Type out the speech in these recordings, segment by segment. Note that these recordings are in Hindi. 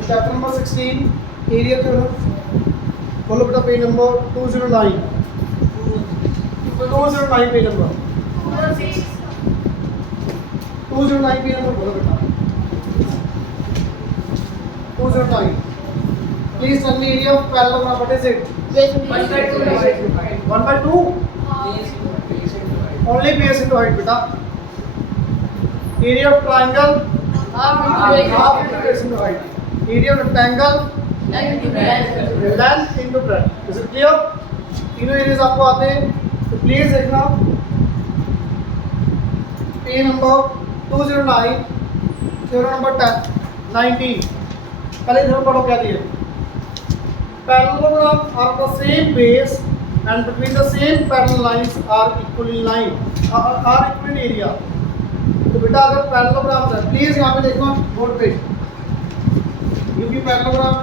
Chapter number 16 area theorem. बोलो बेटा page number 209 page number 209 page number बोलो बेटा 209। Please tell me area of parallelogram, what is it? 1 by 2 only base into height बेटा। area of triangle half into base into height, area of rectangle length into breadth। is it clear? तीनों एरियाज आपको आते हैं तो प्लीज देखना पेज नंबर 209 थ्योरम नंबर 19। पहले थ्योरम पढ़ो क्या दिए। Parallelogram are the same base and between the same parallel lines are equal in line are equal in area। तो बेटा अगर पैरेललोग्राम है प्लीज यहाँ पे देखो बोर्ड पे, ये भी पैरेललोग्राम है,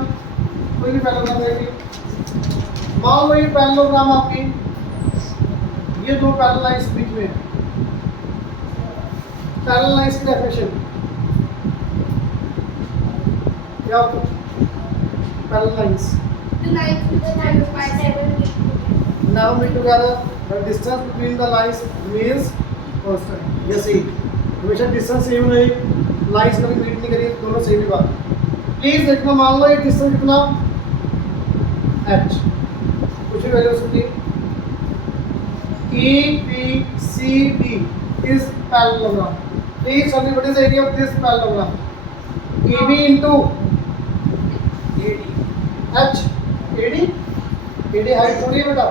कोई भी पैरेललोग्राम देखिए। मान लो ये पैरेललोग्राम आपकी, ये दो पैरेलल लाइंस बीच में, पैरेलल लाइंस की डेफिनेशन क्या होती है? Parallel lines The lines with the time of 5 now meet together, the distance between the lines remains constant। ये सही, हमेशा डिस्टेंस सेम रहे, लाइंस कभी मीट नहीं करेंगे, दोनों सेम ही बात। प्लीज देखना मान लो ये डिस्टेंस कितना h, कुछ भी वैल्यू हो सकती है। EBCD is parallelogram। Please tell me what is the area of this parallelogram? AB into H। AD height थोड़ी है बेटा,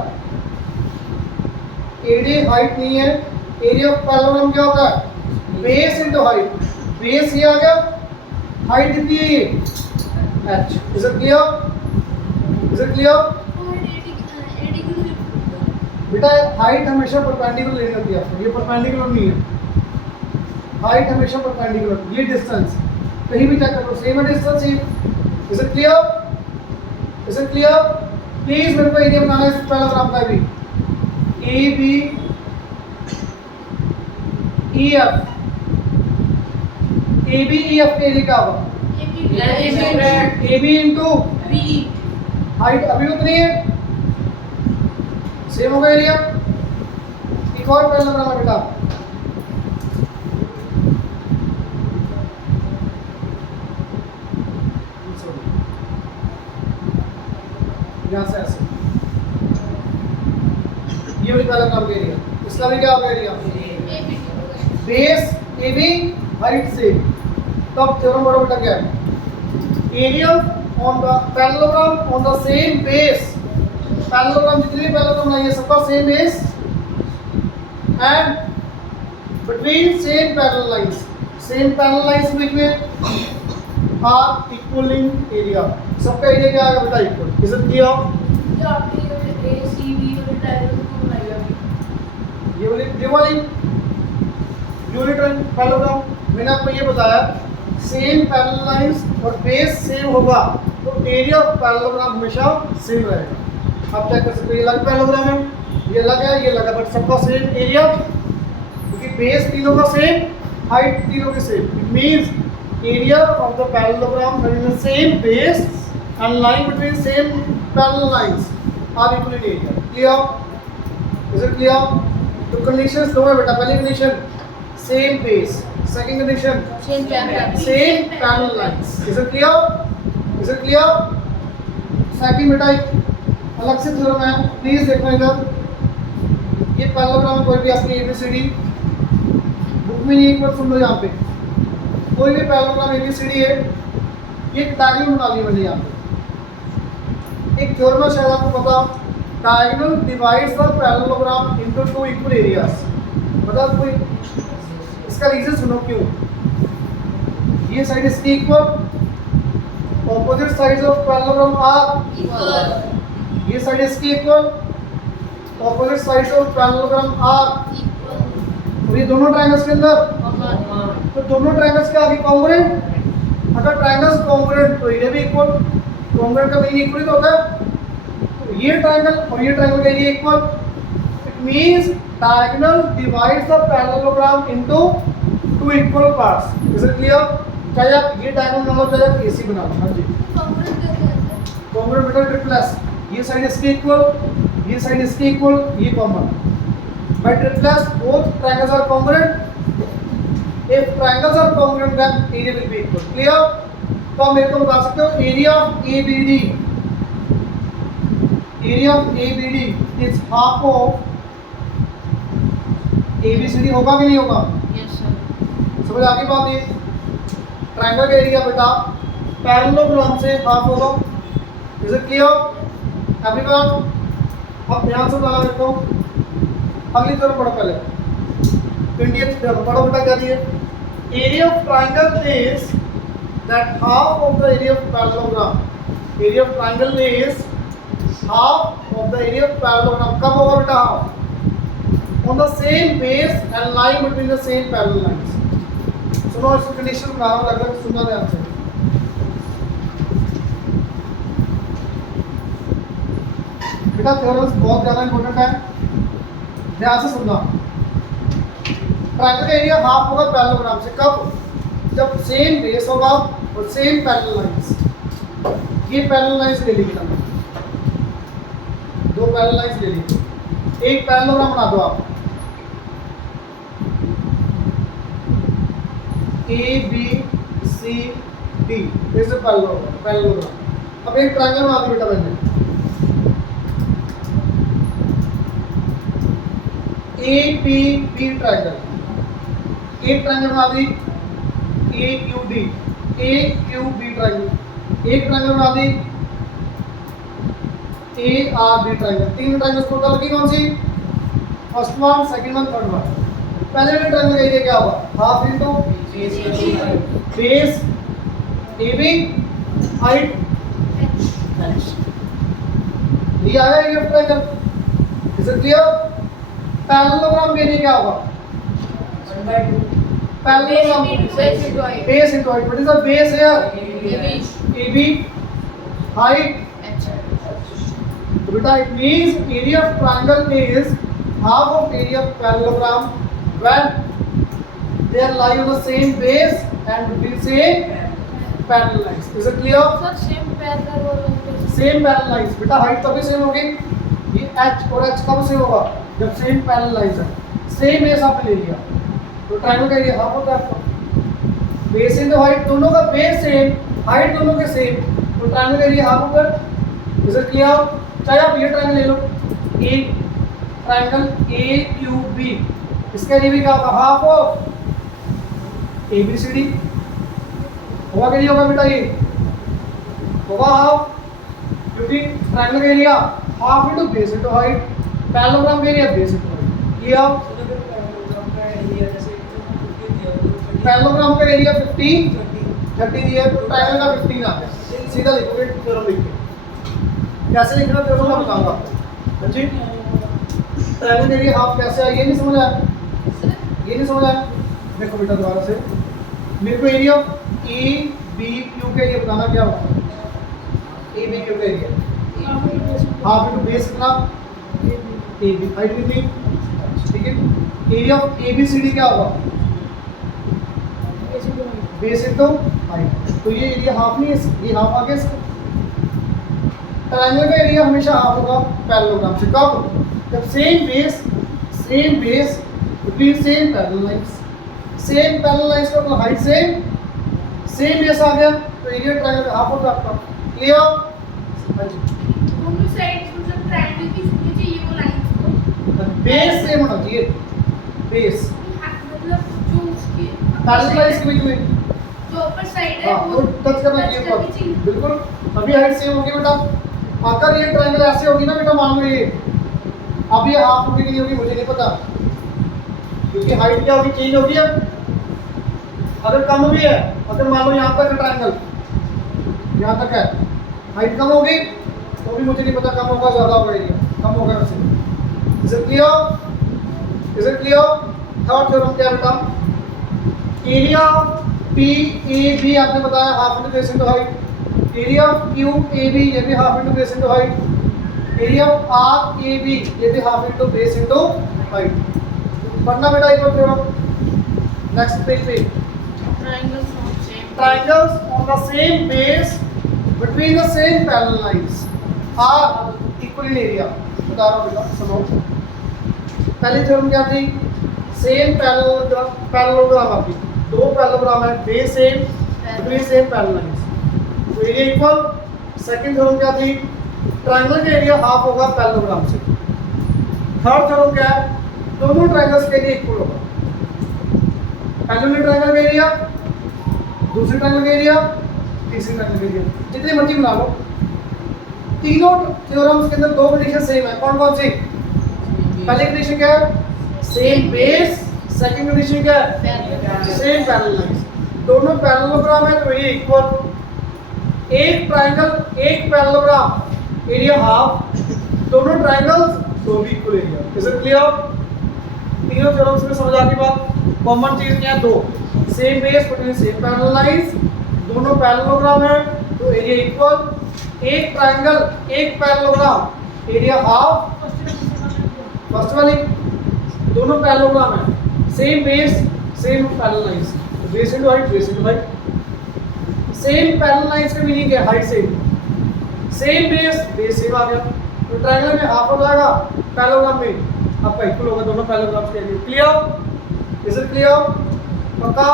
AD हाइट नहीं है। एरिया ऑफ पैरेललोग्राम क्या होता है? Base into height. बेस ये आ गया, हाइट कितनी है ये h। Is it clear? Is it clear? बेटा हाइट हमेशा परपेंडिकुलर लेनी होती है आपको, ये परपेंडिकुलर नहीं है, हाइट हमेशा परपेंडिकुलर। ये डिस्टेंस कहीं भी चेक कर लो सेम है डिस्टेंस ही। Is it clear? Is it clear? Please मेरे को एरिया बनाना है इस पैरेललोग्राम का भी। A B E F, A B E F के एरिया क्या होगा? ए बी इंटू हाइट अभी उतनी है, सेम होगा एरिया। एक और पैरेललोग्राम है बेटा, यहाँ से ऐसे, ये वाली पैरेललोग्राम का एरिया, इसका भी क्या होगा area? Base A B height से। तो अब थ्योरम पढ़ो बेटा क्या है? Area on the parallelogram on the same base, parallelogram जितने भी पैरेललोग्राम बनाइए सबका same base and between same parallel lines, same parallel lines बीच में आर इक्वल इन एरिया। सबका एरिया क्या आएगा बेटा? इक्वल। Is it clear? ये वाली यूनिट पैरेललोग्राम मैंने आपको ये बताया, सेम पैरेलल लाइंस और बेस सेम होगा तो एरिया ऑफ पैरेललोग्राम हमेशा सेम रहेगा। आप चेक कर सकते हैं, ये अलग पैरेललोग्राम है, ये अलग है, ये अलग है, बट सबका सेम एरिया, क्योंकि बेस तीनों का सेम, हाइट तीनों की same. It means area of the parallelogram having the same base and line between same parallel lines are equal in area। Clear? Is it clear? तो कंडीशंस दो है बेटा। पहली condition same base, second condition same parallel lines. Is it clear? Is it clear? Second बेटा एक अलग से थ्योरम है, प्लीज देखना इधर। ये पैरेललोग्राम में कोई भी आपकी एबीसीडी बुक में नहीं, एक बार सुन लो। यहाँ पे कोई भी पैरेललोग्राम एबीसीडी है, ये डायगोनल बना ली मैंने यहाँ पे। एक थ्योरम है शायद आपको पता, diagonal divides the parallelogram into two equal areas. मतलब कोई इसका रीजन सुनो क्यों। ये साइड इसकी equal, opposite sides of parallelogram are equal. ये साइड इसकी equal, opposite sides of parallelogram are equal. और ये दोनों ट्रायंगल्स के अंदर, तो दोनों ट्रायंगल्स के आगे कॉन्ग्रुएंट। अगर ट्रायंगल्स कॉन्ग्रुएंट तो ये भी इक्वल, कॉन्ग्रुएंट का मीनिंग इक्वल ही तो होता है। तो ये ट्रायंगल और ये ट्रायंगल का area equal. It means diagonal divides the parallelogram into two equal parts. Is it clear? चाहे आप ये डायगोनल बना लो चाहे आप एसी बना लो। हाँ जी कॉन्ग्रुएंट कैसे होता है? कॉन्ग्रुएंट बेटा ट्रिपल एस, ये साइड इसके इक्वल, ये साइड इसके इक्वल, ये common. By triple S both triangles are congruent. If triangles are congruent then area will be equal. Clear? तो आप मेरे को बता सकते हो area of ABD, area of ABD is half of ABCD, होगा कि नहीं होगा? Yes sir. समझ आ गई बात? ये ट्रायंगल का एरिया बेटा पैरेललोग्राम से हाफ होगा। Is it clear everyone? अब ध्यान से बताना देखो, अगली तरफ पढ़ो पहले। 20th तरफ पढ़ो बेटा, क्या दिए? Area of triangle is that half of the area of parallelogram. Area of triangle is half of the area of parallelogram. कब होगा बेटा half? on the same base and lying between the same parallel lines। सुनो इसकी कंडीशन बना रहा हूं, लग रहा है सुनना ध्यान से। बेटा थ्योरम्स बहुत ज्यादा इंपॉर्टेंट है, ध्यान से सुनना। ट्रायंगल का एरिया हाफ होगा पैरेललोग्राम से। कब? जब सेम बेस होगा और सेम पैरेलल लाइंस। ये पैरेलल लाइंस ले लीजिए, दो पैरेलल लाइंस ले लीजिए, एक पैरेललोग्राम बना दो आप, A B C D, is parallelogram. अब एक ट्रायंगल बना दी बेटा मैंने, ए पी बी ट्रायंगल। एक ट्रायंगल बना दी A Q D, A Q B triangle. एक ट्रायंगल बना दी ए आर बी ट्रायंगल। तीन ट्रायंगल्स टोटल की कौन सी? First one, second one, third one. पहले वाले ट्रायंगल का एरिया क्या होगा? Half into base AB height h। ये आया area of triangle. Is it clear? Parallelogram का एरिया क्या होगा? 1/2 parallelogram base into height. What is the base here? AB height h। तो बेटा it means area of triangle is half of area of parallelogram when they are lie on the same base and between same parallel lines। is it clear? Sir same parallel और same parallel lines बेटा हाइट तभी सेम होगी। ये h और h कब सेम होगा? जब सेम पैरेलल लाइंस है। सेम बेस आपने ले लिया तो ट्रायंगल का एरिया हाफ होता है आपका। बेस इन द हाइट, दोनों का बेस सेम, हाइट दोनों के सेम, तो ट्रायंगल का एरिया हाफ होगा। is it clear? चाहे आप ये ट्रायंगल ले लो, एक ट्रायंगल ए क्यू बी, इसका एरिया भी क्या होगा? Half of A B C D. होगा कि नहीं होगा बेटा? ये होगा हाफ, क्योंकि ट्रायंगल का area half into base into height, parallelogram का area base into height. Clear? Parallelogram का एरिया 15 30 दिया तो ट्रायंगल का 15 आ गया। सीधा लिखोगे थ्योरम लिख के। कैसे लिखना थ्योरम मैं बताऊंगा आपको। जी ट्रायंगल एरिया हाफ कैसे आया? ये नहीं समझ आया? ये नहीं समझ आया? देखो बेटा दोबारा से, मेरे को एरिया ए बी क्यू का एरिया बताना क्या होगा? ए बी क्यू का एरिया हाफ इनटू बेस इतना ए बी हाइट कितनी, ठीक है। Area of A B C D क्या होगा? Base into height. तो ये एरिया हाफ नहीं है, ये हाफ आ गया इसका। ट्रायंगल का एरिया हमेशा हाफ होगा पैरेललोग्राम से। कब? जब same base between same parallel lines. Same parallel lines का मतलब हाइट सेम बेस आ गया तो एरिया ट्रायंगल का हाफ होता है आपका। क्लियर? हाँ जी। दोनों साइड्स मतलब ट्रायंगल की होनी चाहिए वो लाइंस को। बेस सेम होना चाहिए, बेस मतलब जो उसके पैरेलल लाइंस के बीच में जो ऊपर साइड है हाँ वो टच करना चाहिए। बिल्कुल, अभी हाइट सेम होगी बेटा। अगर ये ट्रायंगल ऐसे होगी ना बेटा, मान लो ये अब ये हाफ होगी कि नहीं होगी मुझे नहीं पता, क्योंकि हाइट क्या होगी? चेंज होगी। अब अगर कम भी है, अगर मान लो यहाँ तक ट्रायंगल यहाँ तक है, हाइट कम होगी तो भी मुझे नहीं पता कम होगा ज़्यादा होगा, एरिया कम होगा वैसे। Is it clear? Is it clear? Third theorem क्या बेटा? एरिया पी ए बी आपने बताया half into base into height. Area Q A B ये भी half into base into height. Area of R A B ये भी half into base into height. पढ़ना बेटा एक बार थ्योरम नेक्स्ट पेज पे। Triangles of same triangles on the same base between the same parallel lines are equal in area। बता रहा हूँ बेटा, सुनो। पहली थ्योरम क्या थी? सेम पैरेललोग्राम आपकी दो पैरेललोग्राम है, base same between same parallel lines, तो एरिया इक्वल। सेकंड थ्योरम क्या थी? ट्रायंगल का एरिया हाफ होगा पैरेललोग्राम से। थर्ड थ्योरम क्या है? दोनों ट्रायंगल्स के एरिया इक्वल होगा। पहले ट्रायंगल का एरिया, दूसरे ट्रायंगल का एरिया, तीसरे ट्रायंगल का एरिया, जितने मर्जी बना लो। तीनों थ्योरम्स के अंदर दो कंडीशन सेम है। कौन कौन सी? पहली कंडीशन क्या है? Same base. सेकंड कंडीशन क्या है? Same parallel lines. दोनों पैरेललोग्राम है तो ये इक्वल। एक ट्रायंगल एक पैरेललोग्राम एरिया हाफ, दोनों ट्रायंगल्स दो भी equal area. Is it clear? तीनों थ्योरम्स में समझ आ गई बात। कॉमन चीज क्या है? दो, same base between same parallel lines, दोनों पैरेललोग्राम है तो एरिया इक्वल। एक ट्रायंगल एक पैरेललोग्राम एरिया हाफ, फर्स्ट वाली दोनों पैरेललोग्राम है, same base same parallel lines, base into height, base into height. Same parallel lines का मीनिंग है height same, same base base same आ गया, तो ट्रायंगल में हाफ हो जाएगा, पैरेललोग्राम में आपका इक्वल होगा दोनों पैरेललोग्राम्स के लिए। क्लियर? Is it clear? पक्का?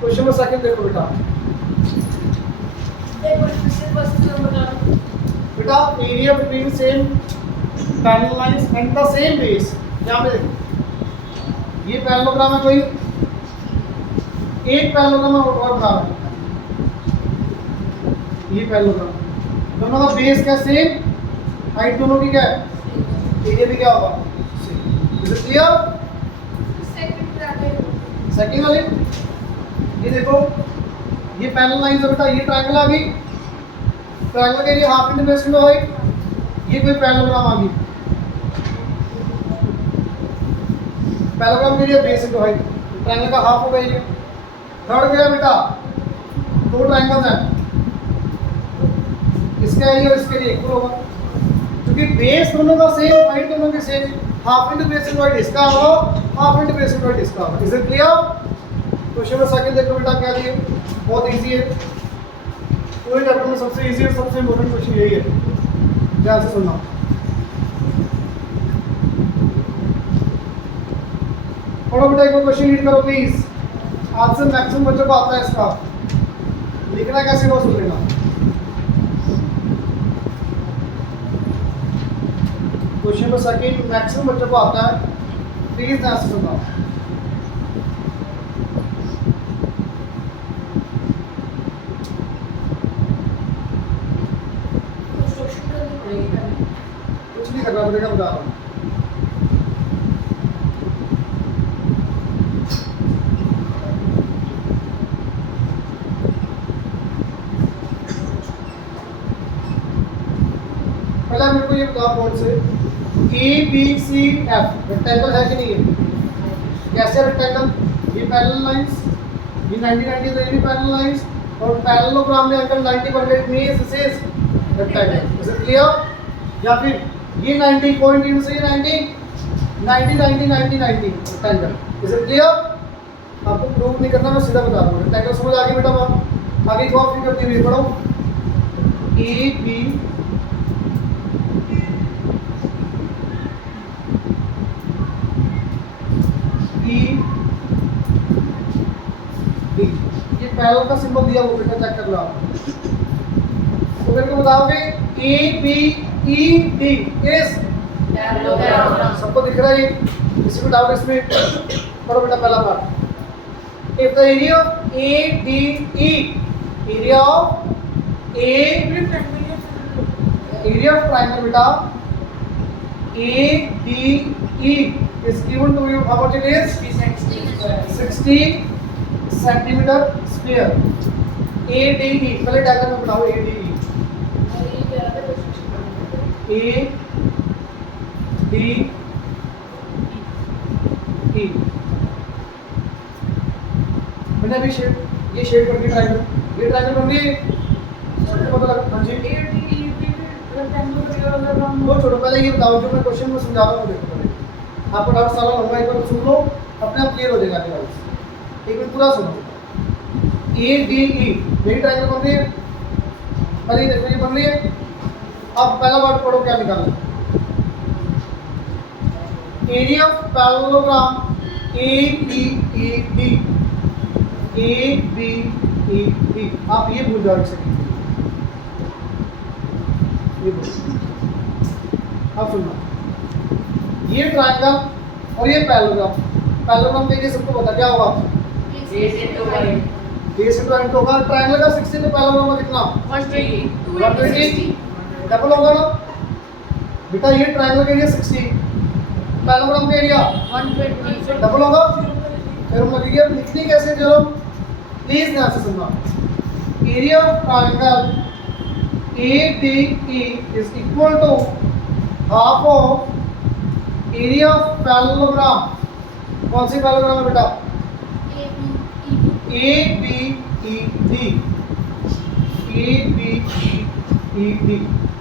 क्वेश्चन नंबर सेकंड देखो बेटा। बेटा area between same parallel lines and the same base, यहाँ पे देखो ये पैरेललोग्राम है, कोई एक पैरेललोग्राम और बना है, ये पैरेललोग्राम, दोनों का बेस क्या सेम, हाइट दोनों की क्या है, एरिया भी क्या होगा same. Is it clear? Second वाले ये देखो, ये पैरेलल लाइंस है बेटा, ये ट्रायंगल आ गई, ट्रायंगल के लिए half into base into height, ये कोई पैरेललोग्राम आ गई, पैरेललोग्राम के लिए बेस इंटू हाइट, ट्रायंगल का हाफ होगा एरिया। थर्ड क्या है बेटा? दो ट्रायंगल्स हैं, इसका एरिया और इसके लिए इक्वल होगा, क्योंकि बेस दोनों का सेम, हाइट दोनों की same, half into base into height इसका होगा, half into base into height इसका होगा। Is it clear? Question number second देखो बेटा क्या दिए, बहुत इजी है, पूरे चैप्टर में सबसे इजी और सबसे इंपॉर्टेंट क्वेश्चन यही है, ध्यान से सुनना। पढ़ो बेटा, एक क्वेश्चन रीड करो प्लीज, आज से मैक्सिमम बच्चों को आता है इसका, लिखना कैसे वो सुन लेना। क्वेश्चन नंबर सेकंड मैक्सिमम बच्चों को आता है, प्लीज ध्यान से सुनना। कुछ नहीं करना पड़ेगा, बता रहा हूँ। पहला मेरे को ये बताओ बोर्ड से, A B C F rectangle है कि नहीं है? कैसे रेक्टेंगल? ये पैरेलल लाइंस, ये 90 90 तो ये भी पैरेलल लाइंस, और पैरेललोग्राम में एंगल 90 पर means this is rectangle. Is it clear? या फिर ये 90 पॉइंट इनसे 90 90 90 90 90 रेक्टेंगल। Is it clear? आपको प्रूव नहीं करना, मैं सीधा बता रहा हूँ। रेक्टेंगल समझ आ गई बेटा? बात आगे को आप करती हुई पढ़ो, ए बी डी, ये पैरेलल का सिंबल दिया वो बेटा, चेक कर लो आप। तो मेरे को बताओगे A B E D is parallelogram, सबको दिख रहा है? किसी को डाउट इसमें? पढ़ो बेटा पहला part, if the area of A D E, area of A, area of triangle बेटा A D E is given to you, how much it is? 60 centimetre square. ADE पहले डायग्राम में बनाओ, ADE ADE मैंने अभी शेड, ये शेड करके ट्रायंगल, ये ट्रायंगल बन गई, पता लगा? हाँ जी, वो छोड़ो, पहले ये बताओ जो मैं क्वेश्चन में समझा रहा हूँ, देखो पहले आपको डाउट सारा होगा, एक बार सुन लो, अपने आप क्लियर हो जाएगा। एक मिनट पूरा सुनो। ADE यही ट्रायंगल बन रही है। पहले देखो ये बन रही है। अब पहला वर्ड पढ़ो क्या निकालना। Area of parallelogram ABED ABED आप ये भूल जाओ एक सेकंड, ये भूल। अब सुनना, ये ट्रायंगल और ये पैरेललोग्राम, पैरेललोग्राम के लिए सबको पता क्या होगा, बेस इनटू हाइट होगा। ट्रायंगल का 60 तो पैरेललोग्राम का कितना 120 डबल होगा ना बेटा। ये ट्रायंगल का एरिया 60, पैरेललोग्राम का एरिया 120 डबल होगा। फिर हम लगेगी अब लिखनी कैसे, चलो प्लीज ध्यान से सुनना। Area of triangle ADE is equal to half of area of parallelogram. कौन सी पैरेललोग्राम है बेटा, ABED।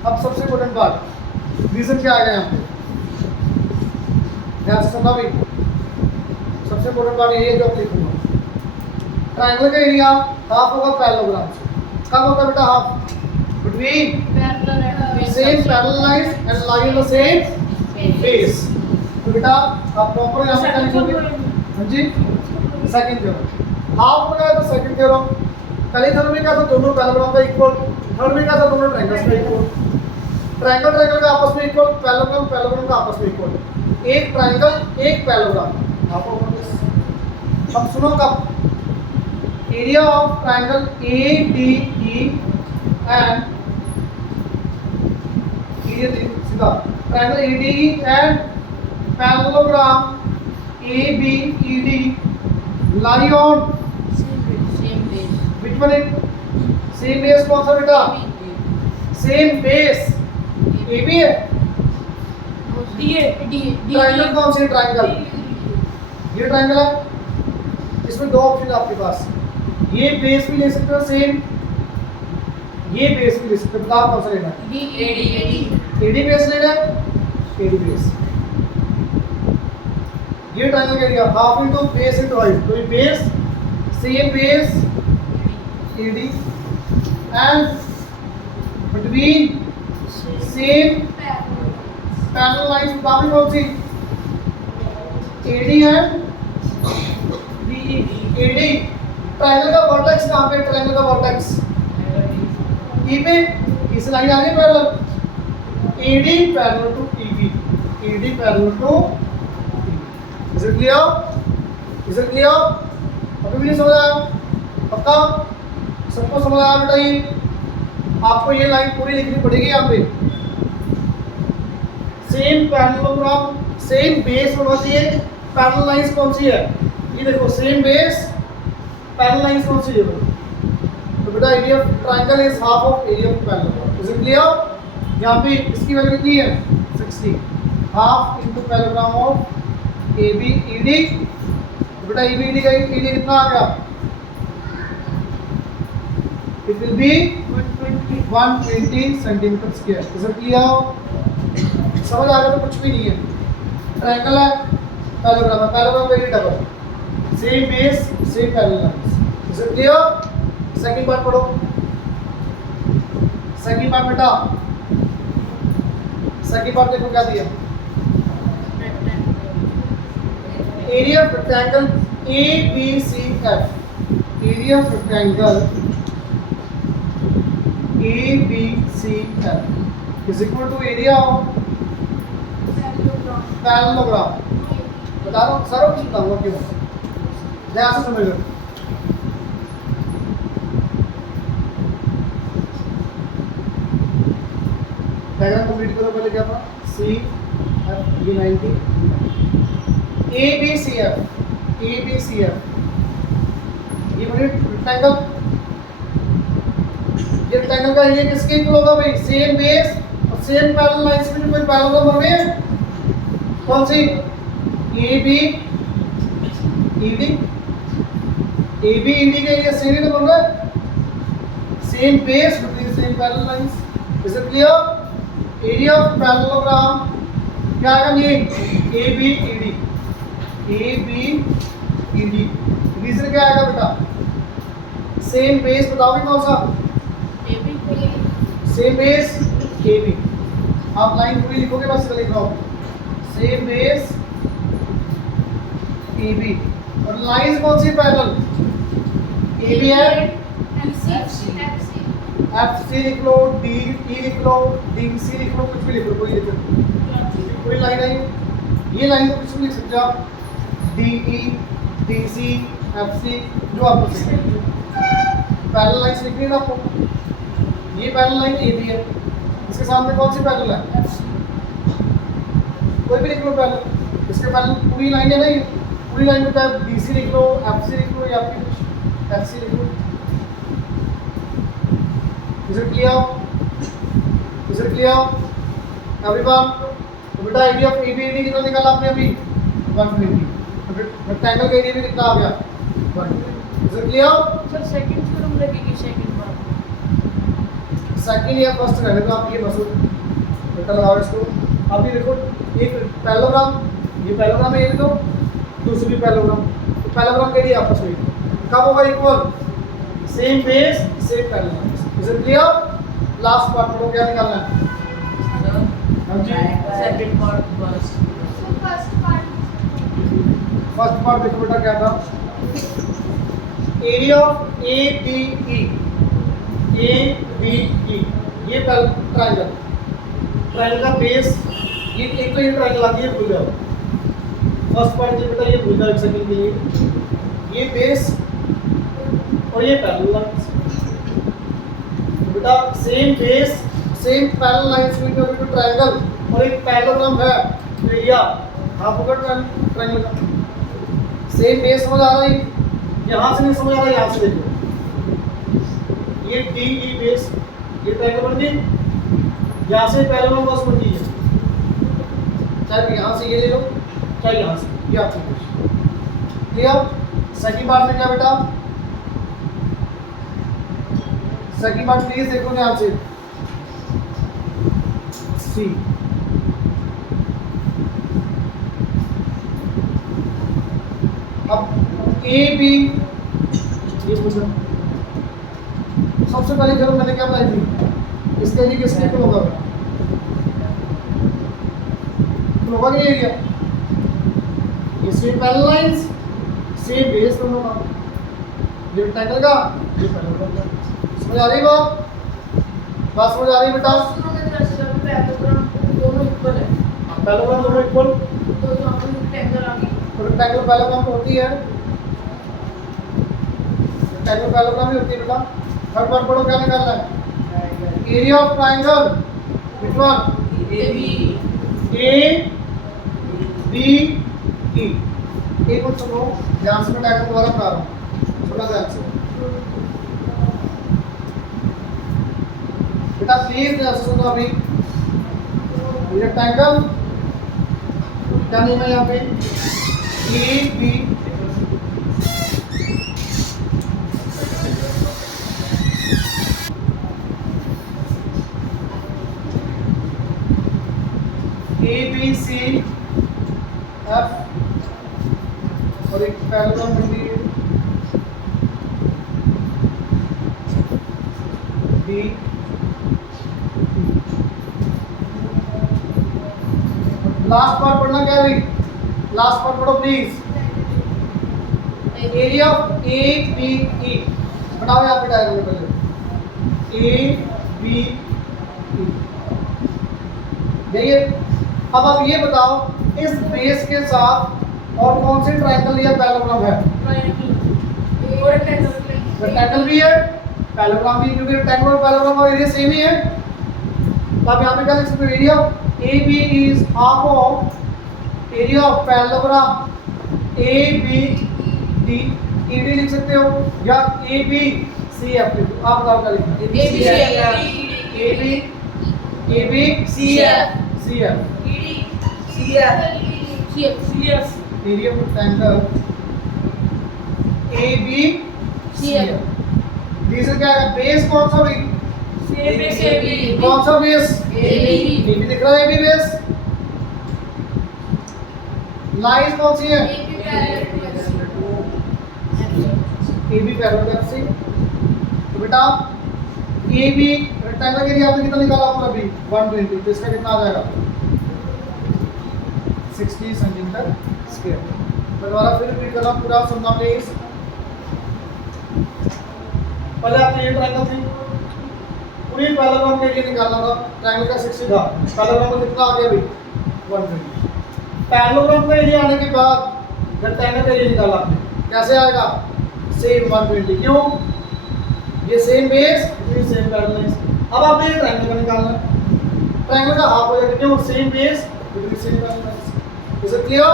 अब सबसे इम्पोर्टेंट बात, रीजन क्या आएगा यहाँ पे, ध्यान से सुनना भाई। सबसे इम्पोर्टेंट बात ये है जो आप लिखूंगा। ट्रायंगल का एरिया हाफ होगा पैरेललोग्राम से। कब होगा बेटा half, between same parallel lines and lie on the same base. तो बेटा आप प्रॉपर यहां पे क्या लिखोगे, हां जी सेकंड थ्योरम। हाफ में क्या था, सेकंड थ्योरम। पहले थ्योरम में क्या था, दोनों पैरेललोग्राम का इक्वल। थर्ड में क्या था, दोनों ट्रायंगल्स का इक्वल। ट्रायंगल ट्रायंगल का आपस में इक्वल, पैरेललोग्राम पैरेललोग्राम का आपस में इक्वल। एक ट्रायंगल एक पैरेललोग्राम हाफ ऑफ दिस। अब सुनो कब, area of triangle ADE and सीधा triangle ADE and parallelogram ABED lie on which one it, same base कौन सा बेटा, सेम बेस AB है। ट्रायंगल कौन सी ट्रायंगल, ये ट्रायंगल है। इसमें दो ऑप्शन है आपके पास, ये बेस भी ले सकते हो सेम, ये बेस भी ले सकते हो। बताओ कौन सा लेना है, AD बेस लेना है, AD बेस। ये ट्रायंगल का area half into base into height, तो ये base same base AD and between same parallel lines. बताओ कौन सी, AD एंड AD। ट्रायंगल का वर्टेक्स कहां पे, ट्रायंगल का वर्टेक्स E पे, इस लाइन आ गई parallel, AD parallel to EB, AD parallel to. Is it clear, is it clear, अभी भी नहीं समझ आया, पक्का सबको समझ आया बेटा। ये आपको ये लाइन पूरी लिखनी पड़ेगी यहाँ पे। सेम पैरेललोग्राम सेम बेस होना चाहिए। पैरेलल लाइंस कौन सी है, ये देखो सेम बेस, पैरेलल लाइंस कौन सी है, तो बेटा area of triangle is half of area of parallelogram. Is it clear, यहाँ पे इसकी वैल्यू कितनी है 60, half into parallelogram of ABED। तो बेटा ABED का एरिया कितना आ गया, it will be 120 centimetre square. Is it clear, समझ आ गया तो कुछ भी नहीं है। ट्रायंगल है, पैरेललोग्राम है, पैरेललोग्राम का area double, same base same parallel lines. Is it clear, second part पढ़ो। सेकंड पार्ट बेटा, सेकंड पार्ट देखो क्या दिया, area of rectangle ABCF, area of rectangle ABCF is equal to area of parallelogram. बता रहा हूँ सर, कुछ बताऊंगा क्यों, ध्यान से समझ लो। डायग्राम कंप्लीट करो पहले, क्या था CF 90 ABCF ये बने रेक्टेंगल। ये रेक्टेंगल का एरिया किसके इक्वल होगा भाई, सेम बेस और सेम पैरेलल लाइंस में कोई पैरेलल बन रहे हैं, कौन सी ABED का एरिया सेम ही तो बन रहा है, same base between same parallel lines. Is it clear, area of parallelogram क्या आएगा, नेम ABED। रीजन क्या आएगा बेटा, सेम बेस बताओगे कौन सा? Same base A B. आप लाइन पूरी लिखोगे बस लिख रहा हूँ सेम बेस ए बी। और लाइन कौन सी पैरेलल? ए बी है एफ सी लिख लो, डी ई लिख लो, डी सी लिख लो, कुछ भी लिख लो, कोई दिक्कत नहीं। कोई लाइन आई, ये लाइन कुछ भी लिख सकते हो आप, D E D C F C जो आपको चाहिए। पैरेलल लाइन लिखनी है ना आपको। ये पैरेलल लाइन ए बी है, इसके सामने कौन सी पैरेलल है? कोई भी लिख लो पैरेलल, इसके पैरेलल पूरी लाइन है ना, ये पूरी लाइन में चाहे डी सी लिख लो, एफ सी लिख लो या फिर कुछ एफ सी लिख लो। Is it clear? Is it clear? Everyone? तो बेटा एरिया ऑफ ABAD कितना निकाला आपने अभी? 120। रेक्टेंगल का एरिया भी कितना आ गया? 120। Is it clear? Sir second करूं लगेगी सेकंड बार सेकंड या फर्स्ट रहने दो आप, ये बस बेटा लगाओ इसको। अभी देखो एक पैरेललोग्राम, ये पैरेललोग्राम है, ये देखो दूसरी पैरेललोग्राम। तो पैरेललोग्राम के लिए आपस में कब होगा equal? Same base same parallelogram. Is it clear? Last part पढ़ो, क्या निकालना है? सेकंड पार्ट बस। फर्स्ट पार्ट देखो बेटा क्या था? Area of A B E, ये ट्रायंगल, ट्रायंगल का बेस, ये एक तो ये ट्रायंगल आती है, भूल जाओ। फर्स्ट पार्ट जो बेटा ये भूल जाओ एक सेकंड के लिए। ये बेस और ये पैरेलल लाइंस बेटा, same base same parallel lines में जो ट्रायंगल और एक पैरेललोग्राम है एरिया हाफ होगा ट्रायंगल का। सेम बेस समझ आ रहा है? यहाँ से नहीं समझ आ रहा, यहाँ से देखो, ये डी ई बेस, ये ट्रायंगल बन गई, यहाँ से पैरेलल बस बन गई है। चाहे यहाँ से ये ले लो, चाहे यहाँ से, ये आपकी बेस क्लियर। सेकंड पार्ट में क्या बेटा? सेकंड पार्ट प्लीज देखो ध्यान से। सी अब ए बी, ये पूछो सबसे पहले जरूर मैंने क्या बनाई थी, इसके लिए किसके को होगा? तो होगा नहीं एरिया, ये same parallel lines same base दोनों का, ये रेक्टेंगल का, ये पैरेलल का। समझ आ रही बात समझ आ रही बेटा? दोनों इक्वल है, पैरेललोग्राम दोनों इक्वल, तो यहाँ पे रेक्टेंगल आ गई। तो रेक्टेंगल पैरेललोग्राम तो होती है, रेक्टेंगल पैरेललोग्राम ही होती है बेटा। थर्ड पार्ट पढ़ो, क्या निकालना है? Area of triangle, which one? A B E. एक बार सुनो ध्यान से, मैं डायग्राम दोबारा बना रहा हूँ, सुना ध्यान से बेटा, प्लीज ध्यान से सुनो। अभी रेक्टेंगल क्या नहीं है यहाँ पे? ए बी सी एफ और एक पैरेलल बन गई बी। लास्ट पार्ट पढ़ना क्या है? लास्ट पार्ट पढ़ो please. Area of A B E बनाओ यहाँ पे डायग्राम में पहले, ए बी ई, देखिए। अब आप ये बताओ इस बेस के साथ और कौन से ट्रायंगल या पैरेललोग्राम है? रेक्टेंगल भी है, पैरेललोग्राम भी, क्योंकि रेक्टेंगल और पैरेललोग्राम का एरिया सेम ही है। तो आप यहाँ पे क्या लिख सकते हो? Area of A B is half of area of parallelogram A B D, E D लिख सकते हो, या ए बी सी एफ लिख दो। आप बताओ क्या लिखना है? A B C F area of rectangle A B C F. डीजल क्या है? बेस कौन सा भी? कौन सा बेस? ए बी दिख रहा है, ए बी बेस। लाइन कौन सी है? A B parallel F C. बेटा ए बी रेक्टेंगल एरिया आपने कितना निकाला आपने अभी 120, तो इसका कितना आ जाएगा 60 सेंटीमीटर स्क्वायर। मैं दोबारा फिर रिपीट कर रहा हूँ, पूरा सुनना प्लीज। पहले आपने ये ट्रायंगल थी, पूरी पैरेललोग्राम के लिए निकालना था, ट्रायंगल का 60 था, पैरेललोग्राम में कितना आ गया अभी 120। पैरेललोग्राम का एरिया आने के बाद रेक्टेंगल का एरिया निकाला आपने, कैसे आएगा सेम 120, क्यों ये सेम बेस ये सेम पैरेलल। अब आपने ये ट्रायंगल का निकालना है, ट्रायंगल का हाफ हो जाएगा, क्यों same base between same parallel. Is it clear?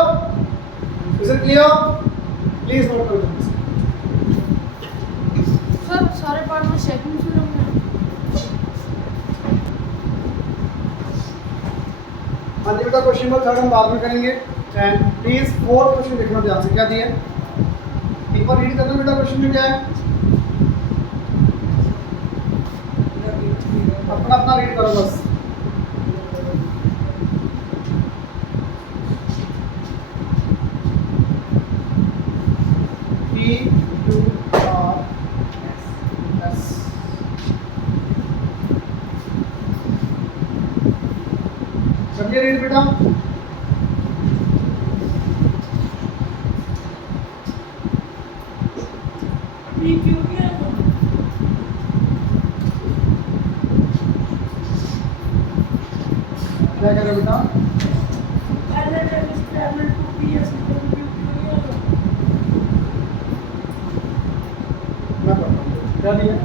Is it clear? Please note कर दो सर सारे पार्ट में सेकंड से लोग हैं। हाँ जी बेटा, क्वेश्चन नंबर 3 हम बाद में करेंगे। एंड प्लीज 4th क्वेश्चन देखना ध्यान से, क्या दिया है एक बार रीड करना बेटा, क्वेश्चन में क्या है अपना अपना रीड करो बस। P Q R S समझे रीड बेटा? क्या कह रहे हो बेटा? मैं पढ़ता हूँ, क्या दिया?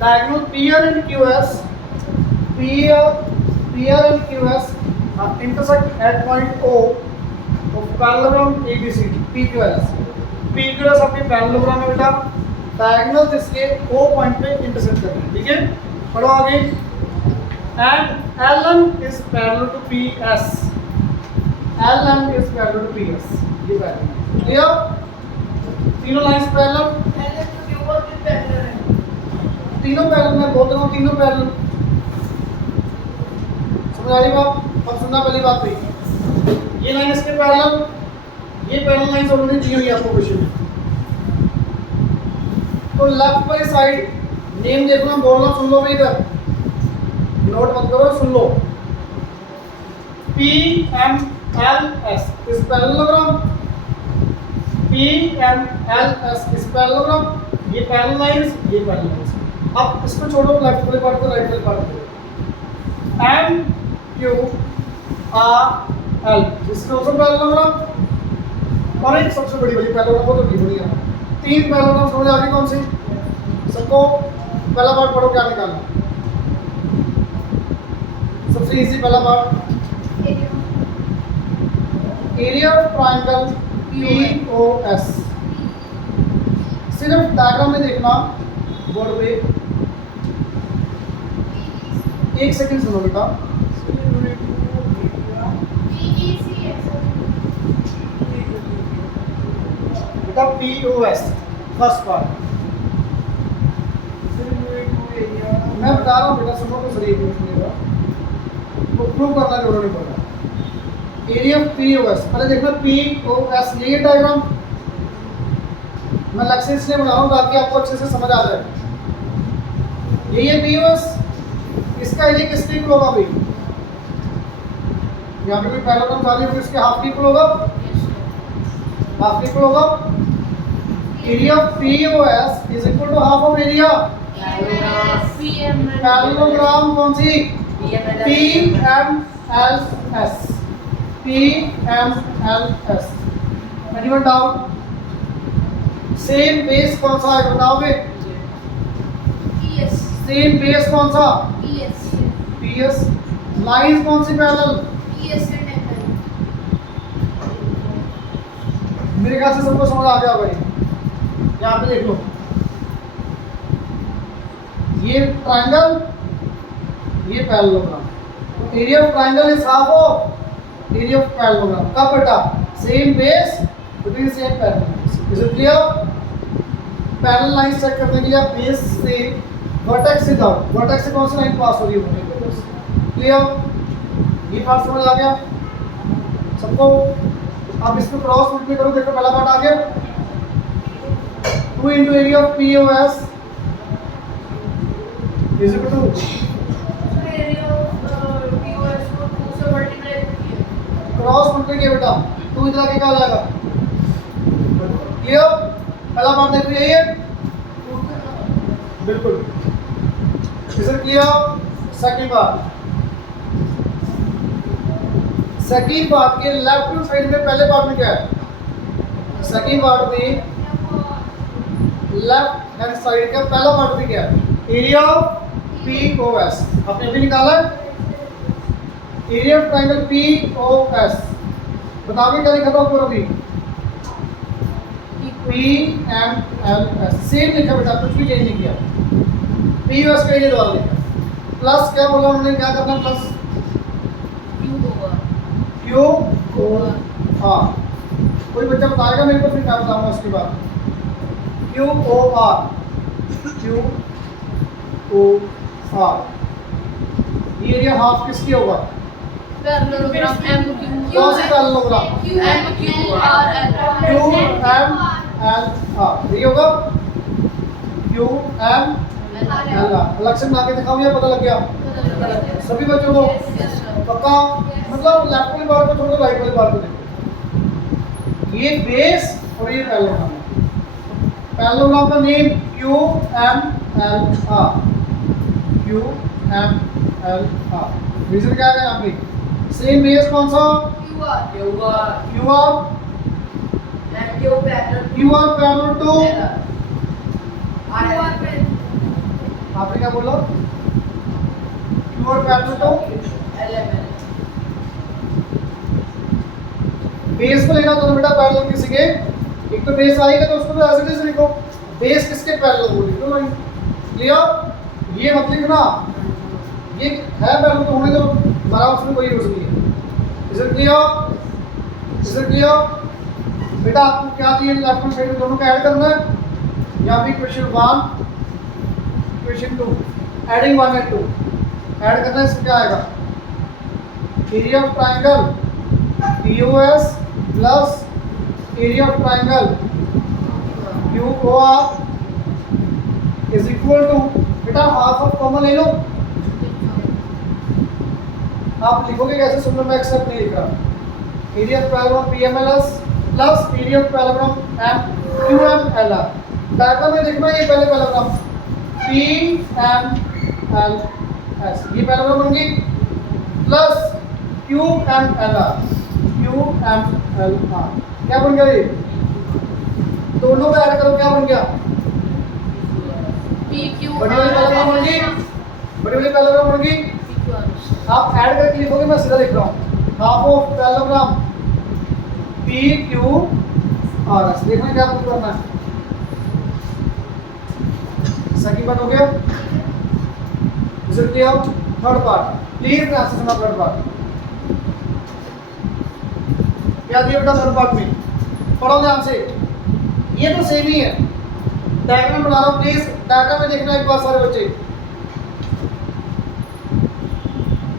Diagonal PR and QS, PR and QS intersect at point O of parallelogram ABCD, PQRS। PQRS आपके पैरेललोग्राम है बेटा, डायगोनल इसके O पॉइंट पे इंटरसेक्ट कर रहे हैं, ठीक है? पढ़ो आगे। And LM is parallel to PS, LM is parallel to PS, ये पैरेलल क्लियर? तीनों लाइंस पैरेलल, तीनों पैरेलल, मैं बोल रहा हूँ तीनों पैरेलल। समझ आ रही बात? अब सुनना पहली बात पे, ये लाइन इसके पैरेलल, ये पैरेलल लाइंस ऑलरेडी दी हुई है आपको क्वेश्चन में। तो लेफ्ट वाली साइड नेम देखना, बोलना सुन लो भाई, इधर नोट मत करो, सुन लो। PMLS इस पैरेललोग्राम, PMLS इस पैरेललोग्राम, ये पैरेलल लाइंस, ये पैरेलल लाइंस। अब इसको छोड़ो, लेफ्ट वाले पार्ट को राइट वाले पार्ट को। MQRL इसमें ऑल्सो पैरेललोग्राम, और एक सबसे बड़ी वाली पैरेललोग्राम वो तो नहीं बड़ी है। 3 पैरेललोग्राम समझ आ गई कौन सी? सबको पहला पार्ट पढ़ो, क्या निकालना? सबसे इजी पहला part, area of triangle POS। सिर्फ डायग्राम में देखना बोर्ड पे, 1 सेकंड सुनो बेटा। बेटा POS फर्स्ट पार्ट मैं बता रहा हूँ बेटा, सुनो तो सही है, तो प्रूव करना जरूरी पड़ रहा है। एरिया ऑफ POS, पहले देखना POS, ये डायग्राम मैं अलग से इसलिए बना रहा हूँ ताकि आपको अच्छे से समझ आ जाए। ये POS, इसका एरिया किसके इक्वल होगा भाई? यहाँ पे कोई पैरेललोग्राम खाली होगा, इसके हाफ इक्वल होगा, हाफ इक्वल होगा। Area of POS is equal to half of area parallelogram कौन सी? PMLS, PMLS। Anyone doubt? Same base कौन सा है बताओगे? सेम बेस कौन सा? PS। लाइंस कौन सी पैरेलल? मेरे ख्याल से सबको समझ आ गया भाई। यहाँ पे देख लो, ये ट्रायंगल, ये parallelogram. Area of triangle is half of area of parallelogram. कब बेटा? Same base between same parallel. Is it clear? Parallel line check करने के लिए आप बेस से वर्टेक्स से जाओ, वर्टेक्स से कौन सी लाइन पास हो रही है? क्लियर? ये पार्ट समझ आ गया सबको? अब इसको क्रॉस मल्टीप्लाई करो, देखो पहला पार्ट आ गया। 2 into area of POS is equal to area of POS को 2 से मल्टीप्लाई किया। क्रॉस मल्टीप्लाई किया बेटा, 2 इधर आके क्या हो जाएगा? क्लियर? पहला पार्ट देख रही है, बिल्कुल। Is it clear? Second part, second part के लेफ्ट हैंड साइड में पहले पार्ट में क्या है? सेकंड पार्ट में लेफ्ट हैंड साइड का पहला पार्ट में क्या है? Area of POS। आपने अभी निकाला है एरिया ऑफ ट्रायंगल POS। बताओगे क्या लिखा था ऊपर अभी? PMLS सेम लिखा बेटा, कुछ भी चेंज नहीं किया। POS का एरिया द्वारा लिखा, प्लस क्या बोला उन्होंने, क्या करना प्लस क्यू होगा। हाँ, कोई बच्चा बताएगा मेरे को, फिर मैं बताऊंगा उसके बाद। QOR ये एरिया हाफ किसकी होगा? पैरेललोग्राम MQ कौन सी पैरेललोग्राम? QMQRL QMLR ये होगा QMLR। अलग से बना के दिखाऊं या पता लग गया सभी बच्चों को? पक्का? मतलब लेफ्ट वाले बार को छोड़ दो, राइट वाले बार को देखो। ये बेस और ये पैरेललोग्राम है। पैरेललोग्राम का नेम QMLR। रीजन क्या है यहाँ पे? सेम बेस कौन सा? QR पैरेलल टू आपने क्या बोला? QR पैरेलल टू बेस को लेना तो बेटा पैरेलल किसी के, एक तो बेस आएगा तो उसको तो एज इट इज लिखो, बेस किसके पैरेलल हो लिखो ना। क्लियर? ये मत लिखना, ये है पैरेलल तो होने दो, हमारा उसमें कोई यूज नहीं है। Is it clear? Is it clear? बेटा आपको क्या चाहिए? लेफ्ट हैंड साइड में दोनों का ऐड करना है। यहाँ पे question 1 question 2 adding 1 and 2 add करना है। इसमें क्या आएगा? Area of triangle POS plus area of triangle QOR is equal to, बेटा हाफ ऑफ कॉमन ले लो। आप लिखोगे कैसे? सुन लो, मैं एक्सेप्ट नहीं लिख रहा। Area of parallelogram PMLS plus area of parallelogram QMLR। Diagram में देखना, ये पहले पैरेललोग्राम PMLS ये पैरेललोग्राम बन गई, प्लस QMLR क्या बन गया? ये दोनों का ऐड करो, क्या बन गया? बड़ी वाली पैरेललोग्राम बन गई, बड़ी वाली पैरेललोग्राम बन गई। आप ऐड करके लिखोगे, मैं सीधा लिख रहा हूँ, हाफ ऑफ पैरेललोग्राम PQRS। देखना क्या प्रूव करना है। सेकंड पार्ट हो गया। थर्ड पार्ट प्लीज ध्यान से सुनना। थर्ड पार्ट क्या दिया बेटा? थर्ड पार्ट में पढ़ो ध्यान से, ये तो सेम ही है। डायग्राम बना रहा हूँ, प्लीज डायग्राम में देखना एक बार सारे बच्चे।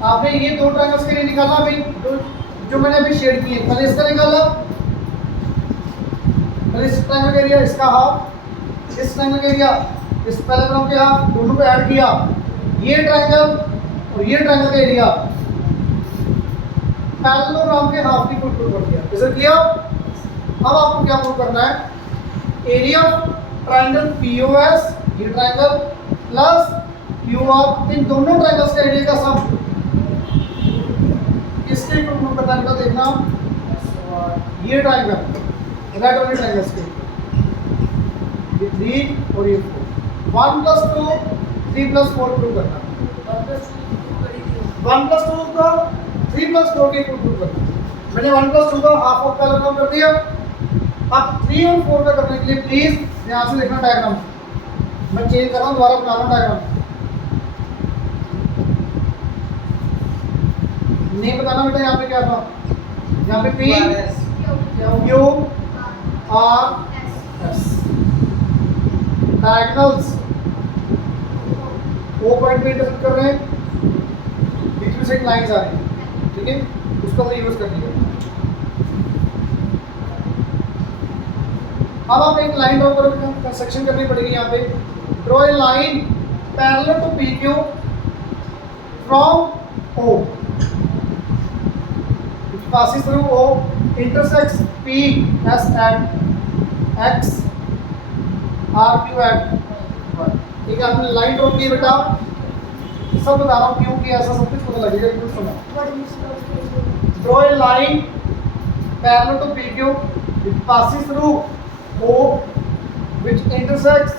आपने ये दो ट्रायंगल्स के लिए निकाला अभी, जो मैंने अभी शेड किए। पहले इसका निकाला, पहले इस ट्रायंगल का एरिया, इसका हाफ, इस ट्रायंगल का एरिया, इस पैरेललोग्राम के हाफ, दोनों को ऐड किया। ये ट्रायंगल और ये ट्रायंगल का एरिया पैरेललोग्राम के हाफ की प्रूव कर दिया। Is it clear? अब आपको क्या प्रूव करना है? एरिया ऑफ ट्रायंगल POS ये ट्रायंगल प्लस QR, इन दोनों ट्रायंगल्स का एरिया का सम किसके प्रूव करना है? देखना, ये ट्रायंगल राइट वाले ट्रायंगल्स के, ये 3 और ये 4, 1 + 2 3 + 4 प्रूव करना। 1 + 2 का 3 + 4 के प्रूव करना। मैंने 1 + 2 का हाफ ऑफ पैरेललोग्राम कर दिया। अब 3 और 4 का करने के लिए प्लीज ध्यान से देखना डायग्राम। मैं चेंज कर रहा हूँ, दोबारा बना रहा हूँ डायग्राम। नहीं बताना बेटा यहाँ पे क्या था? यहाँ पे P Q R S diagonals O point पे इंटरसेक्ट कर रहे हैं, बीच में से एक लाइन आ रही है, ठीक है? उसको हमने यूज कर लिया। अब आप एक लाइन ड्रॉ करोगे, कंस्ट्रक्शन करनी पड़ेगी यहाँ पे। Draw a line parallel to P Q from O, passes through O, intersects P S at X R Q at Y। ठीक है, आपने लाइन ड्रॉ की बेटा, सब बता रहा हूँ क्यों कि ऐसा सब कुछ पता लगेगा। बिल्कुल सुनो, draw a line parallel to P Q which passes through O which intersects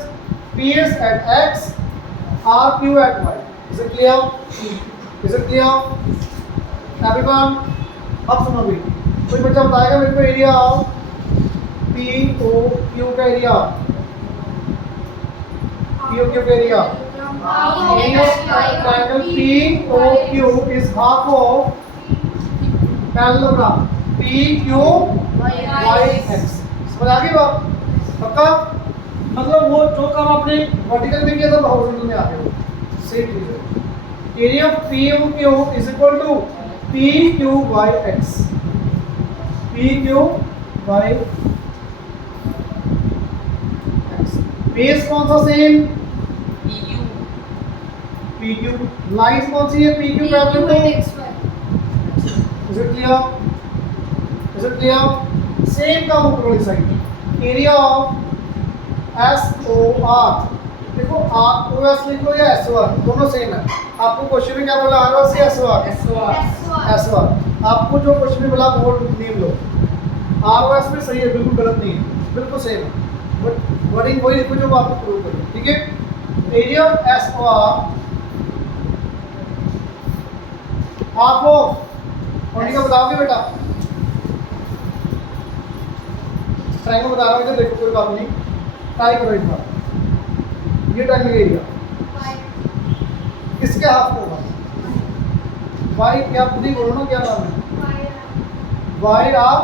P S at X R Q at Y। Is it clear? Is it clear? Everyone? अब सुनो भी, कोई बच्चा बताएगा मेरे को एरिया पी ओ क्यू का एरिया, पी ओ क्यू का area, triangle P O Q is half of parallelogram P Q Y X. समझ आ गई बात? पक्का? मतलब वो जो काम आपने वर्टिकल में किया था हॉरिजॉन्टल में आ गया, सेम चीज है। Area of P O Q is equal to P Q Y X, P Q Y X. Base कौन सा सेम? P Q. लाइन कौन सी है? P Q parallel to. Is it clear? Is it clear? Same काम ऊपर वाली side. Area of S O R, देखो आर ओ एस लिखो या एस ओ आर, दोनों सेम है। आपको क्वेश्चन में क्या बोला? आर ओ एस या S O R? S O R. आपको जो क्वेश्चन में बोला वो नेम लो। आर ओ एस में सही है, बिल्कुल गलत नहीं है, बिल्कुल सेम है, बट वर्डिंग वही लिखो जो आपको प्रूव करें। ठीक है, area of S O R half of और का बताओगे बेटा? ट्रायंगल बता रहा हूँ इधर देखो, कोई बात नहीं, ट्राई करो एक बार। ये ट्रायंगल एरिया किसके हाफ होगा? वाई। क्या खुद ही बोलो ना, क्या नाम है? Y R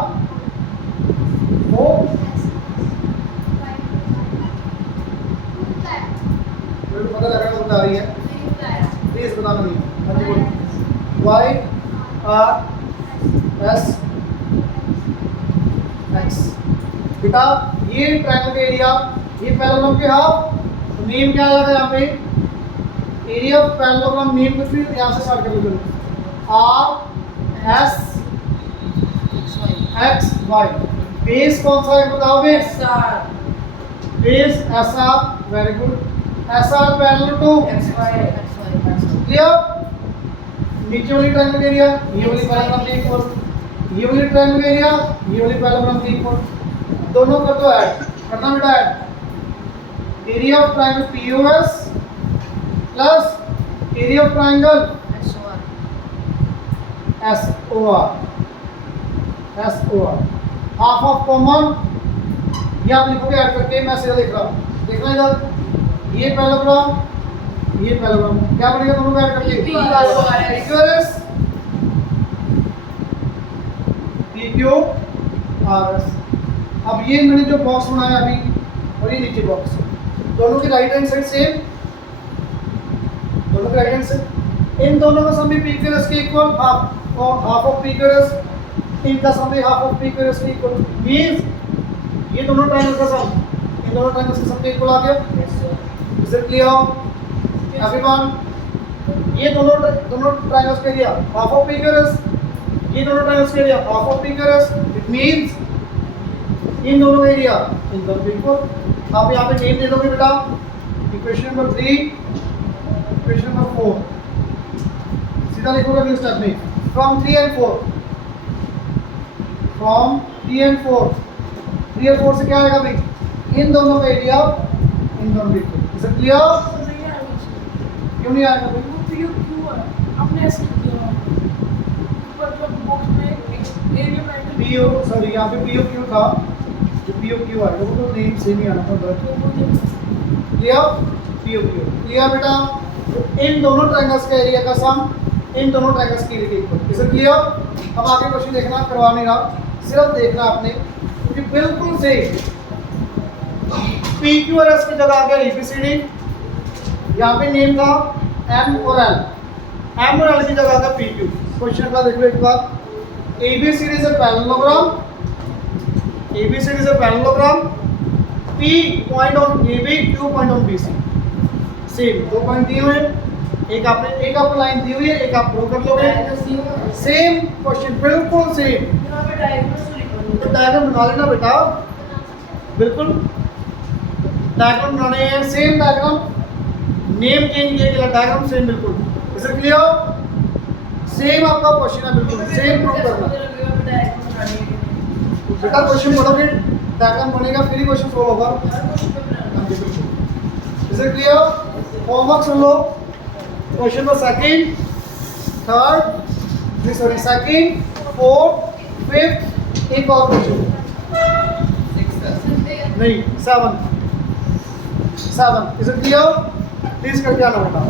O. मेरे को पता लग रहा है बता रही है, प्लीज बताना नहीं। हाँ जी बोलो। Y R S X. बेटा ये ट्रायंगल का एरिया, ये पैरेललोग्राम के हाफ, तो नेम क्या आएगा यहाँ पे? एरिया ऑफ पैरेललोग्राम नेम कुछ भी यहाँ से स्टार्ट कर लो। R S X Y. Base कौन सा है बताओगे? Base S R, very good. S R parallel to clear. नीचे वाली ट्रायंगल एरिया, ये वाली पैरेललोग्राम के इक्वल, ये वाली ट्रायंगल एरिया, ये वाली पैरेललोग्राम के इक्वल, दोनों कर दो ऐड। करना बेटा add. Area of triangle POS plus area of triangle S O R, S O R. Half of common, ये आप लिखोगे ऐड करके, मैं सीधा लिख रहा हूँ, देखना इधर, ये पैरेललोग्राम, ये पैरेललोग्राम, क्या बनेगा दोनों को ऐड करके? Equals P Q R S. अब ये मैंने जो बॉक्स बनाया अभी और ये नीचे बॉक्स, दोनों की राइट हैंड साइड सेम, दोनों की राइट हैंड साइड, इन दोनों का सम भी पी क्यू एस के इक्वल, हाफ और half of P Q S, इनका सम भी half of P Q S के इक्वल। मींस ये दोनों ट्रायंगल का सम इन दोनों ट्रायंगल्स के सम के इक्वल आ गया। Is it clear everyone? ये दोनों ट्रायंगल्स के area half of P Q S, ये दोनों ट्रायंगल्स के area half of P Q S. It means इन दोनों का एरिया इन दोनों के इक्वल। आप यहाँ पे नेम दे दोगे बेटा, इक्वेशन नंबर 3, इक्वेशन नंबर 4, सीधा लिखोगे अगले स्टेप में, फ्रॉम 3 एंड 4, फ्रॉम 3 एंड 4, 3 और 4 से क्या आएगा भाई? इन दोनों का एरिया इन दोनों के इक्वल। Is it clear? क्यों नहीं आएगा भाई? पीओ, सॉरी यहाँ पे पीओ क्यू था, जो पीओ क्यू आएगा वो तो नेम सेम ही आना था। क्लियर? पीओ क्यू क्लियर बेटा? इन दोनों ट्रायंगल्स का एरिया का सम इन दोनों ट्रायंगल्स के एरिया के इक्वल। Is it clear? अब आगे क्वेश्चन देखना, करवा नहीं रहा, सिर्फ देखना आपने, क्योंकि बिल्कुल सेम पी क्यू और एस की जगह आ गया एबीसीडी। यहाँ पे नेम था एम और एल, एम और एल की जगह आ गया पी क्यू। क्वेश्चन का देख लो एक बार, ABCD is a parallelogram, ABCD is a parallelogram P point on AB, Q point on BC। Same 2 point दिए हुए हैं, एक आपको लाइन दी हुई है, एक आप ड्रॉ कर लोगे। सेम क्वेश्चन, बिल्कुल सेम। तो डायग्राम बना लेना बेटा, बिल्कुल डायग्राम बनाने हैं, सेम डायग्राम, नेम चेंज किया गया, डायग्राम सेम बिल्कुल। Is it clear? सेम आपका क्वेश्चन है, बिल्कुल सेम प्रूव करना। बेटा क्वेश्चन पढ़ोगे, डायग्राम बनेगा, फिर ही क्वेश्चन सॉल्व होगा। Is it clear? Homework soon low. Question number second, third, sorry second, fourth, fifth, एक और क्वेश्चन नहीं, 7। Is it clear? प्लीज करके आना बेटा।